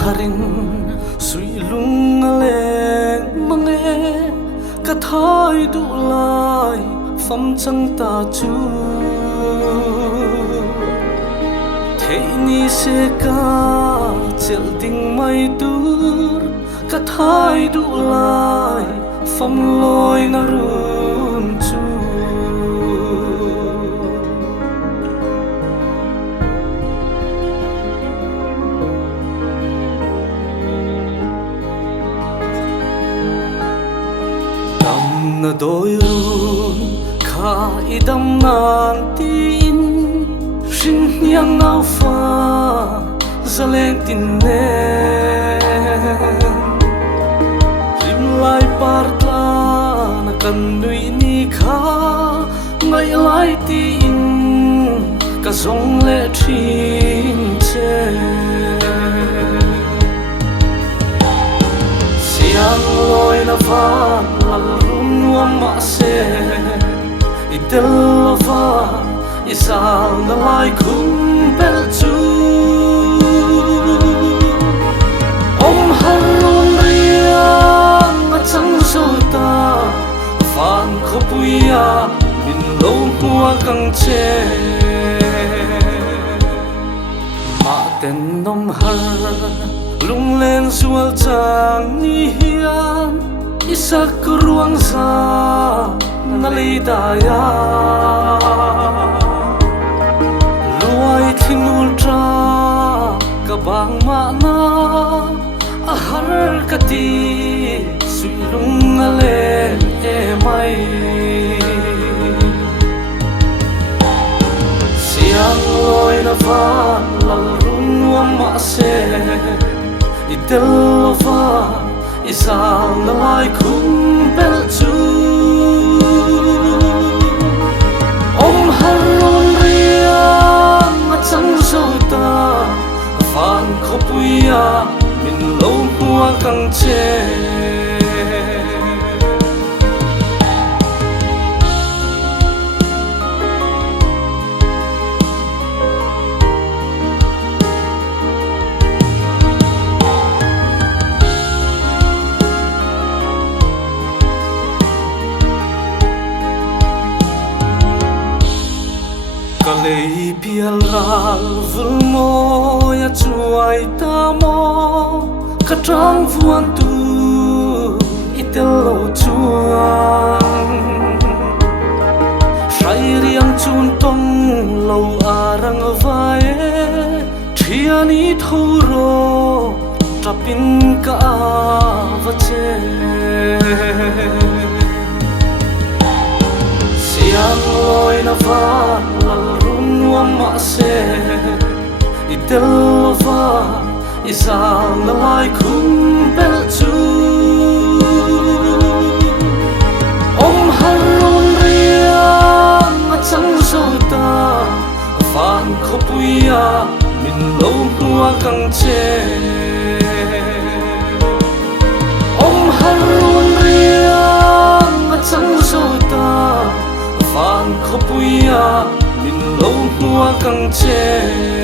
harin sui lung leng mange ka thai du lai pham chang ta chu thế ni se ka chel ding mai tur ka thai du lai pham loi na run chu na đôi run kha idam nan tin shin yang nau pha zaleng tin ne rim lai par tla na kan nui ni kha ngai lai tin ka zong le thin che siang loi na van ma se idel va isal na lai kum bel chu om harun ria na chang so ta van khopuya min lo hua kang che ma ten nom har lung len sual chang ni hian isak ruang sa nalidaya luai thinul tra kabang mana ahar kati suilung alen mai siang loi na van lalrun ma se idel va isal na lai kum bel chu om harun ria ma chang so ta van khopuya min lo hua kang che kalei pial ral vul mo ya chuai ta mo ka trang vuan tu itel lo chuang sai riang chun tong lo arang vai thiani thoro tapin ka va che siang loi na van ma se idel va isal na lai kum bel chu om harun ria ma chang so ta van khopuya min lo hua kang che om harun ria ma chang so ta van khopuya min lo hua kang che